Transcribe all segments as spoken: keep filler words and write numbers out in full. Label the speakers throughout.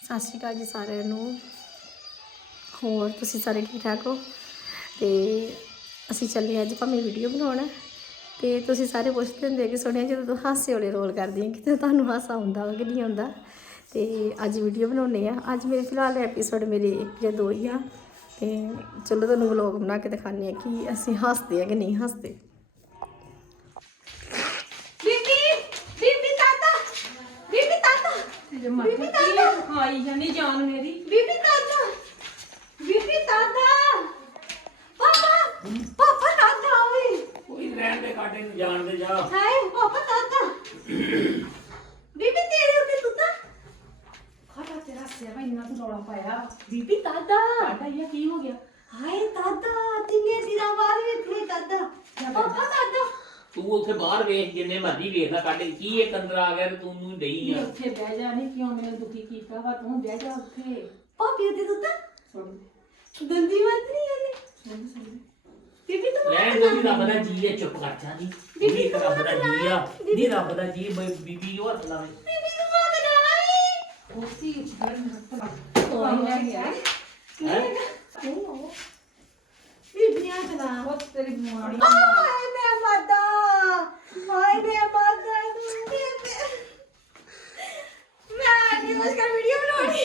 Speaker 1: ਸਤਿ ਸ਼੍ਰੀ ਅਕਾਲ ਜੀ ਸਾਰਿਆਂ ਨੂੰ। ਹੋਰ ਤੁਸੀਂ ਸਾਰੇ ਠੀਕ ਠਾਕ ਹੋ? ਤੇ ਅਸੀਂ ਚੱਲੇ ਅੱਜ ਭਾਵੇਂ ਵੀਡੀਓ ਬਣਾਉਣ। ਤੇ ਤੁਸੀਂ ਸਾਰੇ ਪੁੱਛਦੇ ਹੁੰਦੇ ਕਿ ਸੁਣਿਆ ਜਦੋਂ ਤੂੰ ਹਾਸੇ ਵਾਲੇ ਰੋਲ ਕਰਦੀ ਹੈ ਕਿ ਤੁਹਾਨੂੰ ਹਾਸਾ ਆਉਂਦਾ ਵਾ ਕਿ ਨਹੀਂ ਆਉਂਦਾ। ਤੇ ਅੱਜ ਵੀਡੀਓ ਬਣਾਉਣੇ ਆ। ਅੱਜ ਮੇਰੇ ਫਿਲਹਾਲ ਐਪੀਸੋਡ ਮੇਰੇ ਇੱਕ ਜਾਂ ਦੋ ਹੀ ਆ। ਤੇ ਚਲੋ ਤੁਹਾਨੂੰ ਵਲੋਗ ਬਣਾ ਕੇ ਦਿਖਾਉਂਦੇ ਆ ਕਿ ਅਸੀਂ ਹੱਸਦੇ ਆ ਕਿ ਨਹੀਂ ਹੱਸਦੇ।
Speaker 2: ਬੀਬੀ ਤਾਤਾ ਖਾਈ ਜਾਨੀ ਜਾਨ ਮੇਰੀ
Speaker 1: ਬੀਬੀ ਤਾਤਾ ਬੀਬੀ ਤਾਤਾ ਪਾਪਾ ਪਾਪਾ ਤਾਤਾ ਓਏ
Speaker 3: ਕੋਈ ਰਹਿਣ ਦੇ ਕਾਟੇ ਨੂੰ ਜਾਣ ਦੇ ਜਾ।
Speaker 1: ਹਾਏ ਪਾਪਾ ਤਾਤਾ ਬੀਬੀ ਤੇਰੇ ਉੱਤੇ ਤੁੱਤਾ
Speaker 2: ਖਾਲਾ ਤੇਰਾ ਸਿਰ ਇੰਨਾ ਤੂੰ ਰੌਲਾ ਪਾਇਆ।
Speaker 1: ਬੀਬੀ ਤਾਤਾ
Speaker 2: ਤਾਤਾ ਇਹ ਕੀ ਹੋ ਗਿਆ?
Speaker 1: ਹਾਏ ਤਾਤਾ ਤਿੰਨੇ ਦਿਨਾਂ ਬਾਅਦ ਵੇਖੇ ਤਾਤਾ ਪਾਪਾ ਤਾਤਾ
Speaker 3: ਤੂੰ ਉੱਥੇ ਬਾਹਰ ਵੇਖ ਜਿੰਨੇ ਮਰਜ਼ੀ ਵੇਖ ਲੈ ਕਾਟੇ ਕੀ ਇਹ ਕੰਦਰ ਆ ਗਿਆ ਤੇ ਤੂੰ ਨੂੰ ਡਈ ਆ।
Speaker 2: ਉੱਥੇ ਬਹਿ ਜਾ ਨਹੀਂ ਕਿਉਂ ਮੈਨੂੰ ਦੁਖੀ ਕੀਤਾ ਵਾ ਤੂੰ ਬਹਿ ਜਾ ਉੱਥੇ।
Speaker 1: ਪਾਪੀ ਉੱਤੇ ਤੁੱਤਾ
Speaker 2: ਸੁਣ
Speaker 1: ਦੰਦੀ ਮਤ ਨਹੀਂ ਆਨੇ
Speaker 2: ਸੁਣ ਸੁਣ
Speaker 1: ਬੀਬੀ ਤੂੰ
Speaker 3: ਰਹਿਣ ਦੇ ਵੀ ਰੱਬ ਦਾ ਜੀ ਹੈ ਚੁੱਪ ਕਰ ਜਾ ਜੀ। ਬੀਬੀ ਇੱਕ ਰੱਬ ਦਾ ਜੀ ਆ ਨਹੀਂ ਰੱਬ ਦਾ ਜੀ ਬੀਬੀ ਜੋ ਹੱਥ ਲਾਵੇ।
Speaker 1: ਬੀਬੀ ਤੂੰ ਮਾਤ ਨਾ
Speaker 2: ਕੋਸੀ ਉੱਠਣ ਮਤ ਕੋਈ ਲੈ ਗਿਆ
Speaker 3: ਹੈ
Speaker 1: ਬੀਬੀਆਂ ਕਲਾ
Speaker 2: ਬਹੁਤ ਤੇਰੀ ਬਿਮਾਰੀ
Speaker 1: ਹਾਏ ਮੈਂ ਮਰਦਾ ਹਾਏ ਮੈਂ ਮਰਦਾ ਮੈਂ ਨਹੀਂ ਮੁਸ਼ਕਲ ਵੀਡੀਓ ਬਣਾਉਣੀ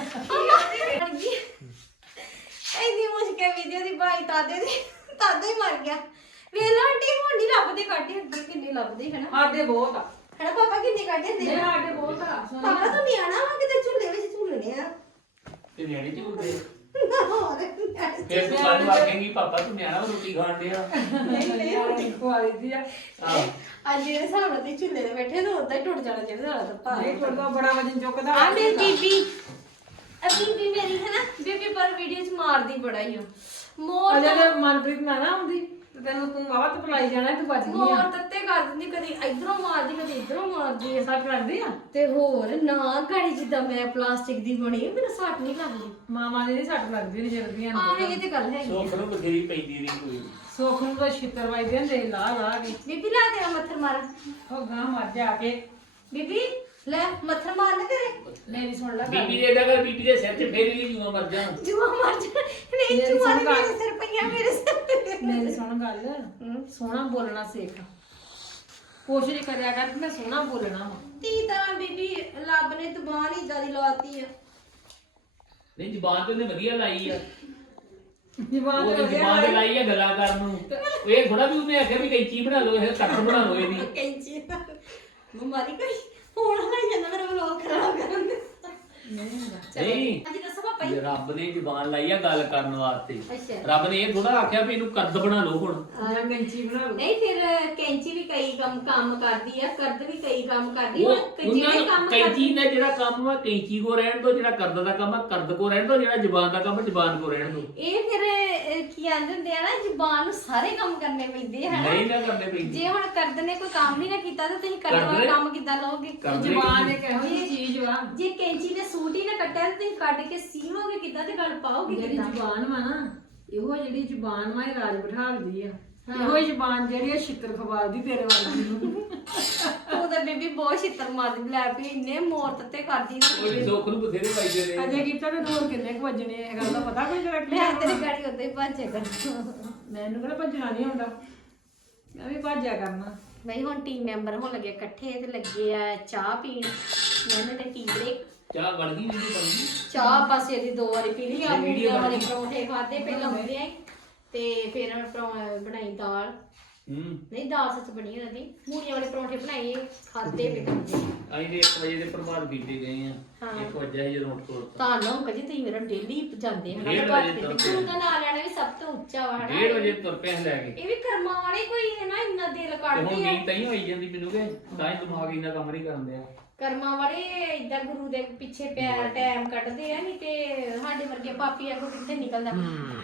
Speaker 1: ਐਨੀ ਮੁਸ਼ਕਲ ਵੀਡੀਓ ਦੀ ਬਾਈ ਤਾਦੇ ਦੀ ਤਾਦਾ ਹੀ ਮਰ ਗਿਆ ਵੇਲਾ ਆਂਟੀ ਹੁਣ ਨਹੀਂ ਲੱਭਦੇ ਕਾਟੇ ਅੱਗੇ ਕਿੰਨੇ ਲੱਭਦੇ ਹਨਾ
Speaker 2: ਸਾਡੇ ਬਹੁਤ ਆ
Speaker 1: ਹਨਾ ਪਾਪਾ ਕਿੰਨੇ ਕਾਟੇ ਹੁੰਦੇ
Speaker 2: ਮੇਰੇ ਸਾਡੇ ਬਹੁਤ ਆ
Speaker 1: ਪਾਪਾ ਤੂੰ ਨਹੀਂ ਆਣਾ ਵਾ ਕਿਤੇ ਝੂਲੇ ਵਿੱਚ ਝੂਲਣੇ ਆ
Speaker 3: ਤੇ ਨਿਆਣੇ ਚ ਉੱਤੇ
Speaker 1: ਹੋਰ
Speaker 3: ਫਿਰ ਤੂੰ ਕੱਲ ਵਾਕੇਂਗੀ ਪਾਪਾ ਤੂੰ ਨਿਆਣਾ ਰੋਟੀ ਖਾਣ ਡਿਆ।
Speaker 2: ਨਹੀਂ ਨਹੀਂ ਰੋਟੀ ਖਵਾਈ ਦੀ ਆ
Speaker 3: ਆਹ
Speaker 1: ਅੱਜ ਜਿਹੜੇ ਹਿਸਾਬ ਨਾਲ ਤੇ ਝੂਲੇ ਤੇ ਬੈਠੇ ਤਾਂ ਉਦਾਂ ਹੀ ਟੁੱਟ ਜਾਣਾ ਚਾਹੀਦਾ ਸਾਡਾ ਤਾਂ ਭਾਰ
Speaker 2: ਨਹੀਂ ਟੁੱਟਦਾ ਬੜਾ ਵਜਨ ਚੁੱਕਦਾ
Speaker 1: ਆ ਮੇਰੀ ਬੀਬੀ ਆ ਬੀਬੀ ਮੇਰੀ ਹੈ ਨਾ ਬੀਬੀ ਪਰ ਵੀਡੀਓ ਚ ਮਾਰਦੀ ਬੜਾ ਹੀ ਆ ਮੋਰ
Speaker 2: ਅਜੇ ਤੇ ਮਨਪ੍ਰੀਤ ਨਾ ਨਾ ਆਉਂਦੀ ਤੇ ਤੈਨੂੰ ਤੂੰ ਵਾਵਾ ਤੇ ਪਲਾਈ ਜਾਣਾ ਤੂੰ ਬਚ ਗਈ
Speaker 1: ਮੋਰ
Speaker 2: ਆ
Speaker 1: ਤੱਤੇ ਕਰ ਦਿੰਦੀ ਕਦੀ ਇਧਰੋਂ ਮਾਰਦੀ ਕਦੀ ਇਧਰੋਂ ਮਾਰਦੀ ਆ।
Speaker 2: ਸੱਟ ਲੱਗਦੀ ਆ
Speaker 1: ਤੇ ਹੋਰ ਨਾ ਗਾੜੀ ਜਿੱਦਾਂ ਮੈਂ ਪਲਾਸਟਿਕ ਦੀ ਬਣੀ ਮੈਨੂੰ ਸੱਟ ਨਹੀਂ ਲੱਗਦੀ।
Speaker 2: ਮਾਮਾ ਦੀ ਨੀ ਸੱਟ ਲੱਗਦੀ ਨਹੀਂ ਜਲਦੀਆਂ
Speaker 1: ਆ ਇਹ ਤੇ ਗੱਲ ਹੈਗੀ
Speaker 3: ਸੋਖ ਨੂੰ ਬਥੇਰੀ ਪੈਂਦੀ ਰਹੀ ਕੋਈ।
Speaker 2: ਸੁੱਖ ਨੂੰ ਤਾਂ ਛਿੱਤਰ ਵੱਜਦੇ ਹੁੰਦੇ ਲਾ ਲਾ ਕੇ
Speaker 1: ਬੀਬੀ ਲਾ ਤੇਰਾ ਮੱਥਰ ਮਾਰ
Speaker 2: ਉਹ ਗਾਂ ਮਰ ਜਾ ਕੇ
Speaker 1: ਬੀਬੀ ਲੈ ਮੱਥਰ ਮਾਰ ਨਾ ਤੇਰੇ
Speaker 2: ਮੇਰੀ ਸੁਣ ਲੈ ਗੱਲ।
Speaker 3: ਬੀਬੀ ਦੇ ਏਦਾਂ ਕਰ ਬੀਬੀ ਦੇ ਸਿਰ 'ਚ ਫੇਰ ਵੀ ਜੂਆ ਮਰ ਜਾ।
Speaker 1: ਜੂਆ ਮਰ ਜਾ ਨਹੀਂ
Speaker 2: ਮੇਰੀ
Speaker 1: ਜੂਆ
Speaker 2: ਸੁਣ ਗੱਲ।
Speaker 1: ਮੇਰੇ ਸਿਰ ਪਈਆ ਮੇਰੇ ਸਿਰ ਤੇ।
Speaker 2: ਮੇਰੀ ਸੁਣ ਗੱਲ ਸੋਹਣਾ ਬੋਲਣਾ ਸਿੱਖ ਕੋਸ਼ਿਸ਼ ਕਰਿਆ ਕਰ ਕਿ ਮੈਂ ਸੋਹਣਾ ਬੋਲਣਾ ਵਾ
Speaker 1: ਤੀ ਤਾਂ ਬੀਬੀ ਲੱਭ ਨੇ ਜ਼ਬਾਨ ਹੀ ਇਦਾਂ ਦੀ ਲਵਾਤੀ ਆ।
Speaker 3: ਨਹੀਂ ਜ਼ਬਾਨ ਤੇ ਉਹਨੇ ਵਧੀਆ ਲਾਈ ਆ।
Speaker 2: ਜਵਾਨ
Speaker 3: ਉਹ
Speaker 2: ਤੇ
Speaker 3: ਜ਼ਬਾਨ ਤੇ ਲਾਈ ਆ ਗੱਲਾਂ ਕਰਨ ਨੂੰ। ਇਹ ਥੋੜਾ ਵੀ ਉਹਨੇ ਆਖਿਆ ਵੀ ਕੈਂਚੀ ਬਣਾ ਲਓ ਇਹ ਕੱਟ ਬਣਾ ਲਓ ਇਹਦੀ।
Speaker 1: ਕੈਂਚੀ ਬਿਮਾਰੀ ਕੋਈ ਹੁਣ ਨਾ ਜਾਂਦਾ ਮੇਰਾ ਵਲੋਗ ਖਰਾਬ ਕਰਨ ਦੇ।
Speaker 2: ਨਹੀਂ ਹੁੰਦਾ
Speaker 3: ਨਹੀਂ
Speaker 1: ਅੱਜ ਦੱਸੋ ਪਾਪਾ ਜੀ।
Speaker 3: ਇਹ ਰੱਬ ਨੇ ਜ਼ਬਾਨ ਲਾਈ ਆ ਗੱਲ ਕਰਨ ਵਾਸਤੇ।
Speaker 1: ਅੱਛਾ
Speaker 3: ਰੱਬ ਨੇ ਇਹ ਥੋੜਾ ਆਖਿਆ ਵੀ ਇਹਨੂੰ ਕਰਦ ਬਣਾ ਲਓ ਹੁਣ।
Speaker 2: ਜਾਂ ਕੈਂਚੀ ਬਣਾ ਲਓ
Speaker 1: ਨਹੀਂ ਫਿਰ ਕੈਂਚੀ ਵੀ ਕਈ ਕੰਮ ਕੰਮ ਕਰਦੀ ਆ ਕਰਦ ਵੀ ਕਈ ਕੰਮ ਕਰਦੀ
Speaker 3: ਉਹ
Speaker 1: ਆ
Speaker 3: ਉਹਨਾਂ
Speaker 1: ਜਿਹੜੇ
Speaker 3: ਨੂੰ
Speaker 1: ਕੰਮ
Speaker 3: ਕੈਂਚੀ
Speaker 1: ਕਰਦੀ
Speaker 3: ਦਾ ਜਿਹੜਾ ਕੰਮ ਆ ਕੈਂਚੀ ਕੋ ਰਹਿਣ ਦੋ, ਜਿਹੜਾ ਕਰਦ ਦਾ ਕੰਮ ਆ ਕਰਦ ਕੋ ਰਹਿਣ ਦੋ, ਜਿਹੜਾ ਜ਼ਬਾਨ ਦਾ ਕੰਮ ਆ ਜ਼ਬਾਨ ਕੋ ਰਹਿਣ ਦੋ।
Speaker 1: ਇਹ ਫਿਰ ਅਹ, ਕੀ ਆਂਦੇ ਹੁੰਦੇ ਆ ਨਾ ਜ਼ੁਬਾਨ ਨੂੰ ਸਾਰੇ ਕੰਮ ਕਰਨੇ ਪੈਂਦੇ ਆ ਹਨਾ।
Speaker 3: ਨਹੀਂ ਨਾ ਕਰਨੇ ਪੈਂਦੇ।
Speaker 1: ਜੇ ਹੁਣ ਕਰਦ ਨੇ ਕੋਈ ਕੰਮ ਨਹੀਂ ਨਾ ਕੀਤਾ ਤਾਂ ਤੁਸੀਂ ਕਰਨ ਵਾਲਾ
Speaker 3: ਕਰਦੇ।
Speaker 1: ਕੰਮ ਕਿੱਦਾਂ ਲਓਗੇ?
Speaker 3: ਕਰਦੇ
Speaker 2: ਜਵਾਨ ਇੱਕ ਇਹੋ ਜਿਹੀ ਚੀਜ਼ ਵਾ
Speaker 1: ਜੇ ਕੈਂਚੀ ਨੇ ਸੂਟ ਹੀ ਨਾ ਕੱਟਿਆ ਤਾਂ ਤੁਸੀਂ ਕੱਢ ਕੇ ਸੀਵੋਗੇ ਕਿੱਦਾਂ ਤੇ ਗੱਲ ਪਾਓਗੇ
Speaker 2: ਜਿਹੜੀ
Speaker 1: ਕਿੱਦਾਂ?
Speaker 2: ਜ਼ੁਬਾਨ ਵਾ ਨਾ ਇਹੋ ਜਿਹੜੀ ਜ਼ੁਬਾਨ ਵਾ ਇਹ ਰਾਜ ਬਿਠਾਲਦੀ ਆ ਇਹੋ ਹੀ ਜ਼ੁਬਾਨ ਜਿਹੜੀ ਆ ਛਿੱਤਰ ਖਵਾਲਦੀ ਤੇਰੇ ਵਰਗੀ ਨੂੰ
Speaker 1: ਉਹ ਤਾਂ ਬੀਬੀ ਬਹੁਤ ਛਿੱਤਰ ਮਾਰਦੀ ਲੈ ਪਈ ਇੰਨੇ ਮੋਰ ਤੱਤੇ ਕਰਦੀ ਨਾ।
Speaker 3: ਉਹ ਸੁੱਖ ਨੂੰ ਬਥੇਰੇ ਪਾਈਦੇ ਨੇ।
Speaker 2: ਅਜੇ ਕੀਤਾ ਤੇ ਹੋਰ ਕਿੰਨੇ ਕੁ ਵੱਜਣੇ ਇਹ ਗੱਲ ਦਾ ਪਤਾ ਕੋਈ ਜਰਾ ਕੀ
Speaker 1: ਮੈਂ ਤੇਰੀ ਗਾੜੀ ਉੱਤੇ ਹੀ ਭਾਜਿਆ ਕਰ
Speaker 2: ਮੈਨੂੰ ਕਿਹੜਾ ਭੱਜਣਾ ਨਹੀਂ ਆਉਂਦਾ ਮੈਂ ਵੀ ਭੱਜਿਆ ਕਰਨਾ
Speaker 1: ਬਈ ਹੁਣ ਟੀਮ ਮੈਂਬਰ ਹੋਣ ਲੱਗੇ ਇਕੱਠੇ ਤੇ ਲੱਗੇ ਆ ਚਾਹ ਪੀਣ ਇਹਨਾਂ ਨੇ ਟੀ ਬ੍ਰੇਕ
Speaker 3: ਚਾਹ ਬਣ ਗਈ ਨਹੀਂ ਬਣ ਗਈ।
Speaker 1: ਚਾਹ ਪਾਸੇ ਦੀ ਦੋ ਵਾਰੀ ਪੀ ਲਈ ਆ
Speaker 3: ਇਹ ਵੀਡੀਓ
Speaker 1: ਮੂਲੀਆਂ ਵਾਲੇ
Speaker 3: ਬਣੀ।
Speaker 1: ਪਰੌਂਠੇ ਖਾਦੇ ਪਹਿਲਾਂ ਹੁੰਦੇ ਆ ਤੇ ਫਿਰ ਪਰੌਂ- ਬਣਾਈ ਦਾਲ
Speaker 3: ਹੂੰ
Speaker 1: ਨਹੀਂ ਦਾਲ ਸੱਚ ਬਣੀ ਉਹਨਾਂ ਦੀ ਮੂਲੀਆਂ ਵਾਲੇ ਪਰੌਂਠੇ ਬਣਾਏ ਖਾਦੇ ਵੀ ਖਾਦੇ
Speaker 3: ਅਸੀਂ ਦੇ ਇੱਕ ਵਜੇ ਦੇ ਪ੍ਰਭਾਤ ਬੀਤੇ ਗਏ ਆ।
Speaker 1: ਹਾਂ।
Speaker 3: ਇੱਕ ਵਜੇ ਜਦੋਂ ਉੱਠ ਤੋੜਤਾ।
Speaker 1: ਤੁਹਾਨੂੰ ਕਦੀ ਤੁਸੀਂ ਮੇਰਾ ਡੇਲੀ ਜਾਂਦੇ ਹਨਾ
Speaker 3: ਡੇਢ
Speaker 1: ਪ੍ਰਭਾਤ
Speaker 3: ਵਜੇ
Speaker 1: ਦੇ
Speaker 3: ਤੁਰ
Speaker 1: ਵਿੱਚ
Speaker 3: ਪਏ।
Speaker 1: ਉਹਦਾ ਨਾਂ ਲੈਣਾ ਵੀ ਸਭ ਤੋਂ ਉੱਚਾ ਵਾ ਹਨਾ
Speaker 3: ਡੇਢ ਵਜੇ ਤੁਰ ਪਏ ਅਸੀਂ ਲੈ ਕੇ।
Speaker 1: ਇਹ ਵੀ ਕਰਮਾਂ ਵਾਲੇ ਕੋਈ ਹੈ ਨਾ ਇੰਨਾ ਦਿਲ
Speaker 3: ਤੇ ਹੁਣ
Speaker 1: ਕੱਢਦੇ ਆ
Speaker 3: ਨੀਂਦ ਤਾਂ ਹੀ ਹੋਈ ਜਾਂਦੀ ਮੈਨੂੰ ਕਿ ਤਾਂ ਹੀ ਦਿਮਾਗ ਇੰਨਾ ਕੰਮ ਨਹੀਂ ਕਰਨ ਦਿਆ।
Speaker 1: ਕਰਮਾਂ ਵਾਲੇ ਇਦਾਂ ਗੁਰੂ ਦੇ ਪਿੱਛੇ ਪਿਆਰ ਟਾਈਮ ਕੱਢਦੇ ਆ ਨਹੀਂ ਤੇ ਸਾਡੇ ਵਰਗੇ ਪਾਪੀ ਅੱਗੋਂ ਕਿੱਥੇ ਨਿਕਲਦਾ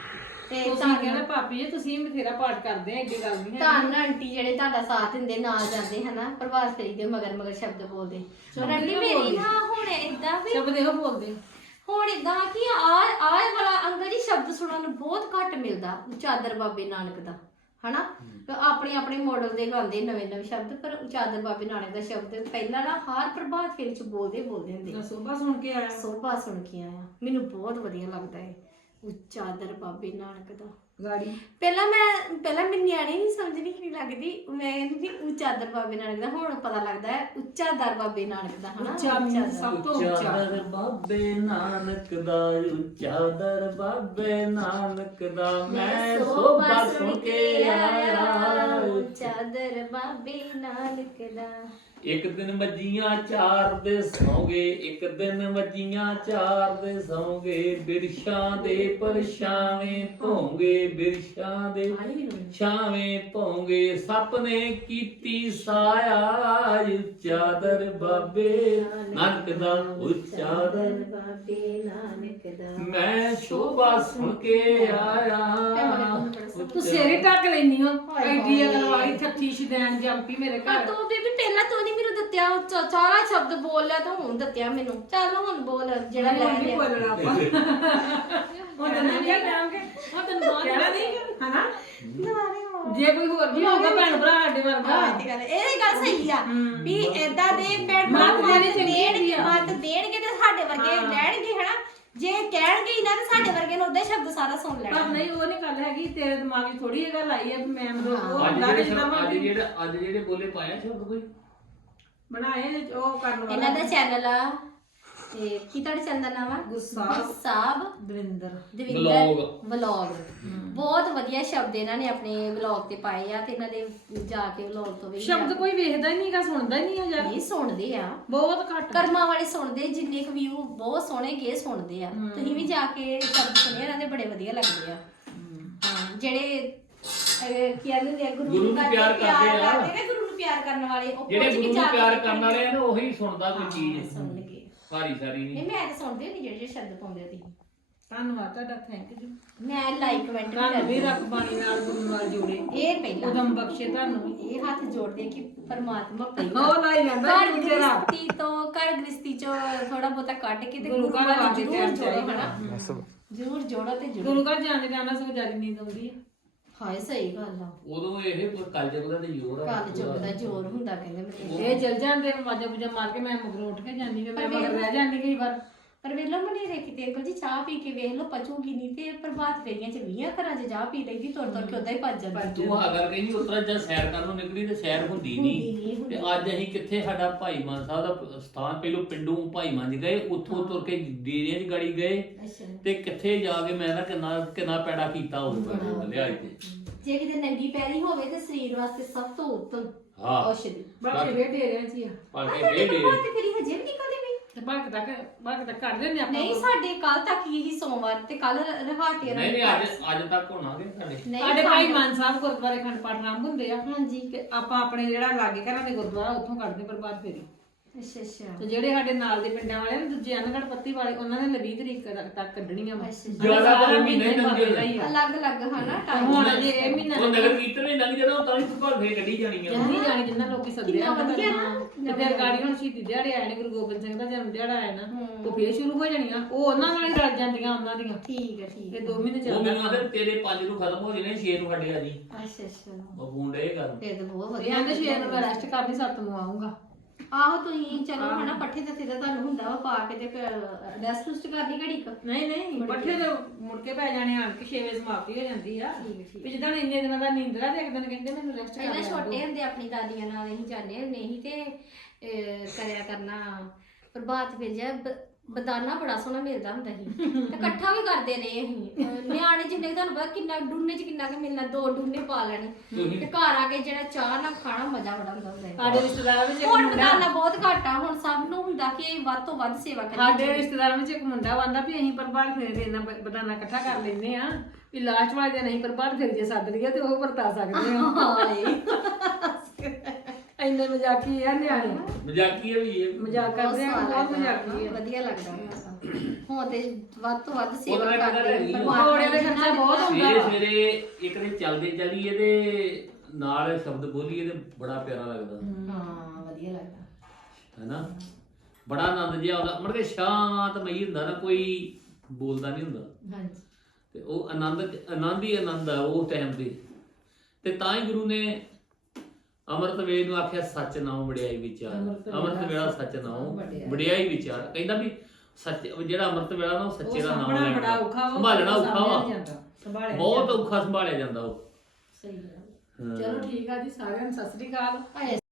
Speaker 1: ਤੇ
Speaker 2: ਤੁਸੀਂ
Speaker 1: ਤਾਂ
Speaker 2: ਕਹਿੰਦੇ ਭਾਬੀ ਜੀ ਤੁਸੀਂ ਬਥੇਰਾ ਪਾਠ ਕਰਦੇ ਆ ਏਡੀ ਗੱਲ ਨਹੀਂ ਹੈ
Speaker 1: ਧੰਨ ਆਂਟੀ ਜਿਹੜੇ ਤੁਹਾਡਾ ਸਾਥ ਦਿੰਦੇ ਨਾਲ ਜਾਂਦੇ ਹਨਾ ਪ੍ਰਭਾਸ ਕਰੀ ਦੇ ਮਗਰ ਮਗਰ ਸ਼ਬਦ ਬੋਲਦੇ ਪਰ ਆਂਟੀ ਮੇਰੀ ਨਾ ਹੁਣ ਏਦਾਂ ਵੀ
Speaker 2: ਸ਼ਬਦ ਇਹੋ ਬੋਲਦੇ
Speaker 1: ਹੁਣ ਏਦਾਂ ਕਿ ਆ ਆਹ ਵਾਲਾ ਅੰਗਰ ਹੀ ਸ਼ਬਦ ਸੁਣਨ ਨੂੰ ਬਹੁਤ ਘੱਟ ਮਿਲਦਾ ਚਾਦਰ ਬਾਬੇ ਨਾਨਕ ਦਾ ਹਨਾ ਆਪਣੇ ਆਪਣੇ ਮਾਡਲ ਦੇ ਗਾਉਂਦੇ ਨਵੇਂ ਨਵੇਂ ਸ਼ਬਦ, ਪਰ ਚਾਦਰ ਬਾਬੇ ਨਾਨਕ ਦਾ ਸ਼ਬਦ ਪਹਿਲਾਂ ਨਾ ਹਰ ਪ੍ਰਭਾਤ ਫੇਰੀ ਚ ਬੋਲਦੇ ਬੋਲਦੇ ਹੁੰਦੇ।
Speaker 2: ਸੋਭਾ ਸੁਣ ਕੇ ਆਇਆ,
Speaker 1: ਸੋਭਾ ਸੁਣ ਕੇ ਆਇਆ, ਮੈਨੂੰ ਬਹੁਤ ਵਧੀਆ ਲੱਗਦਾ ਹੈ ਉੱਚਾ ਦਰ ਬਾਬੇ ਨਾਨਕ ਦਾ।
Speaker 2: ਗਾੜੀ
Speaker 1: ਪਹਿਲਾਂ ਮੈਂ ਪਹਿਲਾਂ ਮੈਨੂੰ ਨਿਆਣੀ ਨਹੀਂ ਸਮਝ ਨਹੀਂ ਲੱਗਦੀ, ਮੈਂ ਕਹਿੰਦੀ ਵੀ ਉੱਚਾ ਦਰ ਬਾਬੇ ਨਾਨਕ ਦਾ, ਹੁਣ ਪਤਾ ਲੱਗਦਾ ਹੈ ਉੱਚਾ ਦਰ ਬਾਬੇ ਨਾਨਕ ਦਾ ਹਨਾ।
Speaker 2: ਉੱਚਾ means
Speaker 1: ਦਰ।
Speaker 2: ਸਭ ਤੋਂ
Speaker 3: ਉੱਚਾ
Speaker 2: ਉੱਚਾ।
Speaker 3: ਦਰ ਬਾਬੇ ਨਾਨਕ ਦਾ, ਉੱਚਾ ਦਰ ਬਾਬੇ ਨਾਨਕ ਦਾ, ਮੈਂ ਸੋਭਾ ਸੁਣ ਕੇ ਆਇਆ।
Speaker 1: ਉੱਚਾ ਦਰ ਬਾਬੇ ਨਾਨਕ ਦਾ।
Speaker 3: ਇੱਕ ਦਿਨ ਵੱਜੀਆਂ ਚਾਰ ਦੇ ਸੌਂਗੇ, ਇੱਕ ਦਿਨ ਵੱਜੀਆਂ ਚਾਰ ਦੇ ਸੌਂਗੇ, ਬਿਰਸ਼ਾਂ ਦੇ ਪਰਛਾਵੇਂ ਭੋਂਗੇ, ਬਿਰਸ਼ਾਂ ਦੇ ਛਾਵੇਂ ਭੋਂਗੇ, ਸੱਪ ਨੇ ਕੀਤੀ ਸਾਇਆ, ਉੱਚਾ ਦਰ ਬਾਬੇ ਨਾਨਕ ਦਾ, ਉੱਚਾ ਦਰ
Speaker 1: ਬਾਬੇ ਨਾਨਕ ਦਾ।
Speaker 3: ਮੈਂ ਸ਼ੋਭਾ ਸੁਣ ਕੇ ਆਇਆ।
Speaker 2: ਤੂੰ ਸੇਰੇ ਟੱਕ ਲੈਨੀ ਹੋ, ਐਡੀ ਅਗਲ ਵਾਲੀ ਥੱਥੀ ਸ਼ਦੈਨ ਜੰਪੀ ਮੇਰੇ
Speaker 1: ਆ
Speaker 2: ਘਰ।
Speaker 1: ਤੂੰ ਬੀਬੀ ਪਹਿਲਾਂ ਤੂੰ ਨਹੀਂ ਮੈਨੂੰ ਦਿੱਤਿਆ ਉਹ ਚ- ਚਾਰਾ ਸ਼ਬਦ ਬੋਲ ਲਿਆ ਤੂੰ, ਹੁਣ ਦਿੱਤਿਆ ਮੈਨੂੰ। ਚੱਲ ਹੁਣ ਬੋਲ ਜਿਹੜਾ ਲੈ
Speaker 2: ਨਹੀਂ
Speaker 1: ਲਿਆ।
Speaker 2: ਬੋਲਣਾ ਆਪਾਂ ਉਹ ਤਾਂ ਨਹੀਂ ਕਹਾਂਗੇ, ਉਹ ਤੈਨੂੰ ਬਾਅਦ ਕਹਿਣਾ ਨਹੀਂ ਹਨਾ। ਜੇ ਕੋਈ ਹੋਰ ਵੀ ਹੋਊਗਾ ਭੈਣ ਭਰਾ ਸਾਡੇ ਵਰਗਾ,
Speaker 1: ਹਾਂ, ਇਹ ਗੱਲ ਇਹ ਗੱਲ ਸਹੀ ਆ ਵੀ ਏਦਾਂ ਦੇ ਭੈਣ ਭਰਾ
Speaker 2: ਮੱਤ
Speaker 1: ਮੱਤ
Speaker 2: ਦੇਣੀ ਚੰਗੀ ਹੁੰਦੀ
Speaker 1: ਦੇਣਗੇ
Speaker 2: ਆ।
Speaker 1: ਮੱਤ ਦੇਣਗੇ ਤੇ ਸਾਡੇ ਵਰਗੇ ਲੈਣਗੇ ਹਨਾ। ਜੇ ਕਹਿਣਗੇ ਹੀ ਨਾ ਤੇ ਸਾਡੇ ਵਰਗੇ ਨੂੰ ਉਹਦੇ ਸ਼ਬਦ ਸਾਰਾ ਸੁਣ ਲੈਣਾ।
Speaker 2: ਪਰ ਨਹੀਂ ਉਹ ਨਹੀਂ ਗੱਲ ਹੈਗੀ, ਤੇਰੇ ਦਿਮਾਗ 'ਚ ਥੋੜੀ ਇਹ ਗੱਲ ਆਈ ਹੈ ਵੀ ਮੈਂ ਮਤਲਬ ਉਹ
Speaker 3: ਅੱਜ
Speaker 2: ਹੁੰਦਾ ਕਿ
Speaker 3: ਜਿਹੜੇ
Speaker 2: ਜਿੱਦਾਂ
Speaker 3: ਸ਼ਬਦ- ਅੱਜ
Speaker 2: ਮੈਂ
Speaker 3: ਜਿਹੜੇ ਅੱਜ ਜਿਹੜੇ ਬੋਲੇ ਪਾਇਆ ਸ਼ਬਦ ਕੋਈ
Speaker 2: ਬਣਾਏ ਉਹ ਕਰਨ ਵਾਲਾ।
Speaker 1: ਇਹਨਾਂ ਦਾ ਚੈਨਲ ਆ ਤੇ ਕੀ ਤੁਹਾਡੇ ਚੈਨਲ ਦਾ ਨਾਮ ਆ?
Speaker 2: ਗੁਰਸਾਹਿਬ
Speaker 1: ਸਾਹਿਬ
Speaker 2: ਦਵਿੰਦਰ
Speaker 1: ਦਵਿੰਦਰ ਵਲੌਗ। ਬਹੁਤ ਵਧੀਆ ਸ਼ਬਦ ਇਹਨਾਂ ਨੇ ਆਪਣੇ ਵਲੌਗ ਤੇ ਪਾਏ ਆ ਤੇ ਇਹਨਾਂ ਦੇ ਜਾ ਕੇ ਵਲੌਗ ਤੋਂ ਵੀ
Speaker 2: ਸ਼ਬਦ ਕੋਈ ਵੇਖਦਾ ਹੀ ਨਹੀਂਗਾ, ਸੁਣਦਾ ਹੀ ਨਹੀਂ ਆ ਯਾਰ,
Speaker 1: ਇਹ ਸੁਣਦੇ ਆ।
Speaker 2: ਬਹੁਤ ਘੱਟ।
Speaker 1: ਕਰਮਾਂ ਵਾਲੇ ਸੁਣਦੇ, ਜਿੰਨੇ ਕੁ ਵਿਊ ਬਹੁਤ ਸੋਹਣੇ ਗੇ ਸੁਣਦੇ ਆ। ਤੁਸੀਂ ਵੀ ਜਾ ਕੇ ਸ਼ਬਦ ਸੁਣਿਆ, ਇਹਨਾਂ ਦੇ ਬੜੇ ਵਧੀਆ ਲੱਗਦੇ ਆ। ਹਾਂ, ਜਿਹੜੇ ਅਹ, ਕੀ ਕਹਿੰਦੇ ਆ ਗੁਰੂ
Speaker 3: ਗੁਰੂ ਨੂੰ
Speaker 1: ਕਰਕੇ
Speaker 3: ਪਿਆਰ ਕਰਦੇ ਆ।
Speaker 1: ਕਰਦੇ ਨੇ, ਗੁਰੂ ਨੂੰ ਪਿਆਰ ਕਰਨ ਵਾਲੇ ਉਹ
Speaker 3: ਜਿਹੜੇ
Speaker 1: ਪੁੱਛ ਕੇ
Speaker 3: ਗੁਰੂ
Speaker 1: ਜਾ
Speaker 3: ਨੂੰ
Speaker 1: ਕੇ
Speaker 3: ਪਿਆਰ ਕਰਨ ਵਾਲੇ ਆ ਨਾ ਉਹੀ ਸੁਣਦਾ ਕੋਈ ਚੀਜ਼
Speaker 1: ਸੁਣਨਗੇ।
Speaker 3: ਸਾਰੀ ਸਾਰੀ ਨਹੀਂ।
Speaker 1: ਇਹ ਮੈਂ ਤਾਂ ਸੁਣਦੇ ਨਹੀਂ ਜਿਹੜੇ ਜਿਹੜੇ ਸ਼ਬਦ ਪਾਉਂਦੇ ਆ ਤੁਸੀਂ।
Speaker 2: ਧੰਨਵਾਦ ਤੁਹਾਡਾ, ਥੈਂਕ ਯੂ।
Speaker 1: ਮੈਂ ਲਾਈਕ ਕਮੈਂਟ ਵੀ
Speaker 2: ਤੁਹਾਨੂੰ ਵੀ
Speaker 1: ਕਰਦੀ
Speaker 2: ਰੱਬ ਬਾਣੀ ਨਾਲ ਗੁਰੂ ਨਾਲ ਜੋੜੇ,
Speaker 1: ਇਹ ਪਹਿਲਾਂ
Speaker 2: ਉਦਮ ਬਖਸ਼ੇ ਤੁਹਾਨੂੰ।
Speaker 1: ਇਹ ਹੱਥ ਜੋੜਦੇ ਕਿ ਪਰਮਾਤਮਾ ਪਹਿਲਾਂ
Speaker 2: ਉਹ ਲਾਈ ਜਾਂਦਾ
Speaker 1: ਘਰ
Speaker 2: ਗੁਰੂ ਤੇਰਾ।
Speaker 1: ਗ੍ਰਸਤੀ ਤੋਂ ਘਰ ਗ੍ਰਸਤੀ ਚੋਂ ਥੋੜਾ ਬਹੁਤਾ ਕੱਢ ਕੇ ਤੇ
Speaker 2: ਗੁਰੂ
Speaker 1: ਗੁਰੂ
Speaker 2: ਘਰ
Speaker 1: ਵੱਲ
Speaker 2: ਆ ਕੇ
Speaker 1: ਜ਼ਰੂਰ
Speaker 2: ਟਾਈਮ
Speaker 1: ਜੋੜੋ
Speaker 2: ਚਾਹੀਦਾ।
Speaker 1: ਹਨਾ। ਜ਼ਰੂਰ ਜੋੜੋ ਤੇ ਜੁੜੋ।
Speaker 2: ਗੁਰੂ ਘਰ ਜਾਣ ਦੇ ਜਾਣਾ ਸਗੋਂ ਜਿਆਦਾ ਨੀਂਦ ਆਉਂਦੀ ਹੈ।
Speaker 1: ਹਾਏ ਸਹੀ ਗੱਲ ਆ।
Speaker 3: ਉਦੋਂ ਇਹ ਕੋਈ ਕੱਲ ਜਗਦਾ ਤੇ ਜ਼ੋਰ ਆ।
Speaker 1: ਕੱਲ ਚੁੱਪ ਦਾ ਜ਼ੋਰ ਹੁੰਦਾ ਕਹਿੰਦੇ ਮੇਰੇ।
Speaker 2: ਇਹ ਚਲ ਜਾਂਦੇ ਵਾਜਾ ਬੁਜਾ ਮਾਰ ਕੇ ਮੈਂ ਮਗਰੋਂ ਉੱਠ ਕੇ ਜਾਂਦੀ ਵੇ, ਮੈਂ ਮਗਰ ਰਹਿ ਜਾਂਦੀ ਕਈ ਵਾਰ।
Speaker 1: ਪਰ ਵੇਲੋ ਮਨੇਰੇ ਕਿਤੇ ਅੰਕਲ ਜੀ ਚਾਹ ਪੀ ਕੇ ਵੇਖ ਲਓ ਪਚੂਗੀ ਨਹੀਂ ਤੇ ਪ੍ਰਭਾਤ ਫੇਰੀਆਂ ਚ ਵੀਹਾਂ ਘਰਾਂ ਚ ਚਾਹ ਪੀ ਲੈਂਦੀ, ਤੁਰ ਤੁਰ ਕੇ ਉਦਾਂ ਹੀ ਭੱਜ ਜਾਂਦੀ।
Speaker 3: ਤੂੰ ਅਗਰ ਕਹਿੰਦੀ ਉਤਰਾ ਜਦ ਸੈਰ ਕਰਨ ਨੂੰ ਨਿਕਲੀ ਤੇ ਸੈਰ ਹੁੰਦੀ ਨਹੀਂ। ਤੇ ਅੱਜ ਅਸੀਂ ਕਿੱਥੇ, ਸਾਡਾ ਭਾਈ ਮਾਨ ਸਾਹਿਬ ਦਾ ਸਥਾਨ ਪਹਿਲੋਂ ਪਿੰਡੋਂ ਭਾਈ ਮਾਨ ਜੀ ਗਏ, ਉੱਥੋਂ ਤੁਰ ਕੇ ਡੇਰਿਆਂ 'ਚ ਗਾੜੀ ਗਏ
Speaker 1: ਅੱਛਾ,
Speaker 3: ਤੇ ਕਿੱਥੇ ਜਾ ਕੇ ਮੈਂ ਨਾ ਕਿੰਨਾ ਕਿੰਨਾ ਪੈੜਾ ਕੀਤਾ ਉਹ ਲਿਆ ਇੱਥੇ।
Speaker 1: ਜੇ ਕਿਤੇ ਨੰਗੀ ਪੈਰੀ ਹੋਵੇ ਤੇ ਸਰੀਰ ਵਾਸਤੇ ਸਭ ਤੋਂ ਉੱਤਮ
Speaker 3: ਹਾਂ
Speaker 1: ਔਸ਼ਧੀ।
Speaker 2: ਬਾਕੀ ਵੇ ਡੇਰਿਆਂ 'ਚ ਹੀ ਆ।
Speaker 3: ਪੜ ਕੇ
Speaker 1: ਤੁਹਾਡੇ
Speaker 3: ਇਹ ਦੇ
Speaker 1: ਪ੍ਰਭਾਤ ਫੇਰੀ ਹਜੇ ਵੀ ਨਿਕਲਦੀ ਪਈ?
Speaker 2: ਤੇ ਬਾਕੀ ਤੱਕ ਬਾਕੀ ਤੱਕ ਕਰ ਦਿੰਦੇ ਆਪਾਂ।
Speaker 1: ਨਹੀਂ, ਸਾਡੇ ਕੱਲ ਤੱਕ ਹੀ ਸੋਮਵਾਰ ਤੇ ਕੱਲ ਰਹਾਤੇ
Speaker 3: ਨਹੀਂ ਨਹੀਂ ਅੱਜ ਅੱਜ ਤੱਕ ਹੋਣਾਗੇ ਸਾਡੇ।
Speaker 2: ਸਾਡੇ ਭਾਈ ਮਾਨ ਸਾਹਿਬ ਗੁਰਦੁਆਰੇ ਖੰਡ ਪਾਠ ਨਾਮ ਹੁੰਦੇ ਆ।
Speaker 1: ਹਾਂਜੀ।
Speaker 2: ਤੇ ਆਪਾਂ ਆਪਣੇ ਜਿਹੜਾ ਲਾਗੇ ਘਰਾਂ ਦੇ ਗੁਰਦੁਆਰਾ ਉੱਥੋਂ ਕੱਢਦੇ ਪ੍ਰਭਾਤ ਫੇਰੀ।
Speaker 1: ਅੱਛਾ ਅੱਛਾ।
Speaker 2: ਤੇ ਜਿਹੜੇ ਸਾਡੇ ਨਾਲ ਦੇ ਪਿੰਡਾਂ ਵਾਲੇ ਨੇ ਦੂਜੇ ਅਨਗੜ ਪੱਤੀ ਵਾਲੇ, ਉਹਨਾਂ ਨੇ ਵੀਹ ਤਰੀਕ ਤੱਕ ਤੱਕ ਕੱਢਣੀਆਂ ਵਾ।
Speaker 3: ਜ਼ਿਆਦਾ ਤਾਂ ਮਹੀਨੇ ਹੀ ਲੰਘ ਜਾਣਾ ਹੀ
Speaker 1: ਅਲੱਗ ਅਲੱਗ ਹਨਾ
Speaker 2: ਤੇ
Speaker 1: ਟਾਈਮ।
Speaker 2: ਹੁਣ ਜੇ ਇਹ ਮਹੀਨਾ
Speaker 3: ਉਹ ਨਗਰ ਕੀਰਤਨ ਵੀ ਲੰਘ ਜਾਣਾ, ਤਾਂ ਵੀ ਭਰ ਫੇਰ ਕੱਢੀ ਜਾਣੀ ਆ।
Speaker 2: ਜੰਨੀ ਜਾਣੀ ਜਿੰਨਾ ਲੋਕੀ ਸੱਦੇ ਆ।
Speaker 1: ਕਿੰਨਾ ਵਧੀਆ ਨਾ।
Speaker 2: ਤੇ ਫਿਰ ਗਾੜੀ ਹੁਣ ਸ਼ਹੀਦੀ ਦਿਹਾੜੇ ਆਏ ਨੇ, ਗੁਰੂ ਗੋਬਿੰਦ ਸਿੰਘ ਦਾ ਜਨਮ ਦਿਹਾੜਾ ਆਇਆ ਨਾ, ਤੇ ਫੇਰ ਸ਼ੁਰੂ ਹੋ ਜਾਣੀਆਂ। ਉਹ ਉਹਨਾਂ ਨਾਲ ਹੀ ਰਲ ਜਾਂਦੀਆਂ ਉਹਨਾਂ ਦੀਆਂ।
Speaker 1: ਠੀਕ ਹੈ ਠੀਕ
Speaker 2: ਇਹ
Speaker 1: ਹੈ।
Speaker 2: ਦੋ ਮਹੀਨੇ
Speaker 3: ਉਹ
Speaker 2: ਚੱਲਦਾ।
Speaker 3: ਮੈਨੂੰ ਆਖਦੇ ਤੇਰੇ ਪੰਜ ਨੂੰ ਖਤਮ ਹੋ ਜਾਣੇ, ਛੇ ਨੂੰ ਸਾਡੇ ਆ ਜੀ।
Speaker 1: ਅੱਛਾ ਅੱਛਾ।
Speaker 3: ਉਹ ਫੋਨ ਡੇ ਕਰ
Speaker 1: ਫੇਰ ਤਾਂ ਬਹੁਤ
Speaker 2: ਇਹ
Speaker 1: ਵਧੀਆ।
Speaker 2: ਆਂਦੇ ਸ਼ੇਰ ਨੂੰ ਮੈਂ ਰੈਸਟ ਕਰਨੀ, ਸੱਤ ਨੂੰ ਆਉਂਗਾ।
Speaker 1: ਆਹੋ ਤੁਸੀਂ ਚਲੋ ਹਨਾ ਪੱਠੇ ਤੇ ਤਾਂ ਤੁਹਾਨੂੰ ਹੁੰਦਾ ਵਾ ਪਾ ਕੇ ਤੇ ਫਿਰ ਰੈਸਟ ਰੁਸਟ ਕਰਨੀ ਘੜੀ ਕ।
Speaker 2: ਨਹੀਂ ਨਹੀਂ ਪੱਠੇ ਤੇ ਮੁੜ ਕੇ ਪੈ ਜਾਣੇ ਆਣ ਕੇ ਛੇ ਵਜੇ ਸਮਾਪਤੀ ਹੋ ਜਾਂਦੀ ਆ। ਵੀ ਜਿੱਦਾਂ ਇੰਨੇ ਦਿਨਾਂ ਦਾ ਨੀਂਦਰਾ ਤੇ ਇੱਕ ਦਿਨ ਕਹਿੰਦੇ ਮੈਨੂੰ ਰੈਸਟ ਕਰ
Speaker 1: ਪਹਿਲਾਂ
Speaker 2: ਲੈ।
Speaker 1: ਛੋਟੇ ਹੁੰਦੇ ਆਪਣੀ ਦਾਦੀਆਂ ਨਾਲ ਅਸੀਂ ਜਾਂਦੇ ਹੁੰਦੇ ਸੀ ਤੇ ਅਹ, ਕਰਿਆ ਕਰਨਾ ਪ੍ਰਭਾਤ ਫੇਰ ਜਿਹਾ ਬ- ਬਦਾਨਾ ਬੜਾ ਸੋਹਣਾ ਮਿਲਦਾ ਹੁੰਦਾ ਸੀ ਤੇ ਇਕੱਠਾ ਵੀ ਕਰਦੇ ਰਹੇ ਅਸੀਂ। ਅਹ, ਨਿਆਣੇ ਜਿੰਨੇ ਤੁਹਾਨੂੰ ਪਤਾ ਕਿੰਨਾ ਡੂਨੇ ਚ ਕਿੰਨਾ ਕੁ ਮਿਲਣਾ, ਦੋ ਡੂਨੇ ਪਾ ਲੈਣੇ ਤੇ ਘਰ ਆ ਕੇ ਜਿਹੜਾ ਚਾਹ ਨਾਲ ਖਾਣਾ ਮਜ਼ਾ ਬੜਾ ਹੁੰਦਾ ਹੁੰਦਾ ਸੀ।
Speaker 2: ਸਾਡੇ ਰਿਸ਼ਤੇਦਾਰਾਂ ਵਿੱਚ ਇੱਕ
Speaker 1: ਹੁਣ
Speaker 2: ਮੁੰਡਾ
Speaker 1: ਬਦਾਨਾ ਬਹੁਤ ਘੱਟ ਆ, ਹੁਣ ਸਭ ਨੂੰ ਹੁੰਦਾ ਕਿ ਵੱਧ ਤੋਂ ਵੱਧ ਸੇਵਾ ਕਰੀਏ।
Speaker 2: ਸਾਡੇ ਰਿਸ਼ਤੇਦਾਰਾਂ ਵਿੱਚ ਇੱਕ ਮੁੰਡਾ ਆਂਦਾ ਵੀ ਅਸੀਂ ਪ੍ਰਭਾਤ ਫੇਰੀ ਦੇ ਇਹਨਾਂ ਬਦਾਨਾ ਇਕੱਠਾ ਕਰ ਲੈਨੇ ਆ, ਵੀ ਲਾਸਟ ਵਾਲੇ ਦਿਨ ਅਸੀਂ ਪ੍ਰਭਾਤ ਫੇਰੀ ਜੇ ਸੱਦ ਲਈਏ ਤੇ ਉਹ ਵਰਤਾ ਸਕਦੇ ਆ।
Speaker 1: ਹਾਏ
Speaker 2: ਇੰਨੇ ਮਜ਼ਾਕੀ ਆ ਨਿਆਣੇ,
Speaker 3: ਮਜ਼ਾਕੀ ਵੀ ਇਹ
Speaker 2: ਮਜ਼ਾਕ ਕਰਦੇ ਆ, ਬਹੁਤ ਮਜ਼ਾਕੀ ਆ।
Speaker 1: ਵਧੀਆ ਲੱਗਦਾ ਹੁਣ ਤੇ ਵੱਧ ਤੋਂ ਵੱਧ ਸੇਵਾ
Speaker 3: ਉਹਦਾ ਇੱਕ ਗੱਲ
Speaker 1: ਕਰਦੇ
Speaker 3: ਹੈਗੀ ਆ।
Speaker 2: ਪਕੌੜਿਆਂ ਦਾ ਖਰਚਾ ਬਹੁਤ ਹੁੰਦਾ
Speaker 3: ਸਵੇਰੇ
Speaker 2: ਵਾ।
Speaker 3: ਸਵੇਰੇ ਇੱਕ ਦਿਨ ਚੱਲਦੇ ਚੱਲੀਏ ਤੇ ਨਾਲ ਸ਼ਬਦ ਬੋਲੀਏ ਤੇ ਬੜਾ ਪਿਆਰਾ ਲੱਗਦਾ
Speaker 1: ਹਾਂ ਵਧੀਆ ਲੱਗਦਾ।
Speaker 3: ਹੈਨਾ। ਬੜਾ ਆਨੰਦ ਜਿਹਾ ਆਉਂਦਾ, ਮੜ ਕੇ ਸ਼ਾਂਤਮਈ ਹੁੰਦਾ ਨਾ, ਕੋਈ ਬੋਲਦਾ ਨਹੀਂ ਹੁੰਦਾ
Speaker 1: ਹਾਂਜੀ।
Speaker 3: ਤੇ ਉਹ ਆਨੰਦ ਆਨੰਦ ਹੀ ਆਨੰਦ ਆ ਉਸ ਟਾਈਮ ਤੇ। ਤੇ ਤਾਂ ਹੀ ਗੁਰੂ ਨੇ ਅੰਮ੍ਰਿਤ ਵੇਲੇ ਨੂੰ ਆਖਿਆ ਸੱਚ ਨਾਮ ਵਡਿਆਈ ਵਿਚਾਰ। ਅੰਮ੍ਰਿਤ ਵੇਲਾ ਸੱਚ ਨਾਮ ਵਡਿਆਈ ਵਿਚਾਰ। ਕਹਿੰਦਾ ਵੀ ਸੱਚ ਜਿਹੜਾ ਅੰਮ੍ਰਿਤ ਵੇਲਾ ਨਾ ਉਹ ਸੱਚੇ ਦਾ ਨਾਮ ਲੈਣਾ
Speaker 2: ਬੜਾ ਔਖਾ ਵਾ,
Speaker 3: ਸੰਭਾਲਣਾ ਔਖਾ ਵਾ,
Speaker 2: ਸੰਭਾਲਿਆ
Speaker 3: ਬਹੁਤ ਔਖਾ ਸੰਭਾਲਿਆ ਜਾਂਦਾ ਉਹ।
Speaker 2: ਸਹੀ ਗੱਲ। ਚਲੋ ਠੀਕ ਆ ਜੀ, ਸਾਰਿਆਂ ਨੂੰ ਸਤਿ ਸ੍ਰੀ ਅਕਾਲ।